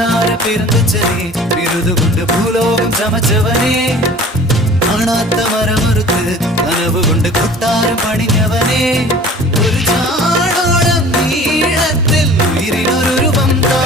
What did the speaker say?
പൊന്നാര പിറന്നുച്ചനെ വിരുതുകൊണ്ട് ഭൂലോകം ചമച്ചവനെ കാണാത്ത മരമറുത്ത് കനവുകൊണ്ട് കൊട്ടാരം പണിഞ്ഞവനെ ഒരു ചാടോളം നീളത്തിൽ ഉയരിനൊരു രൂപം താ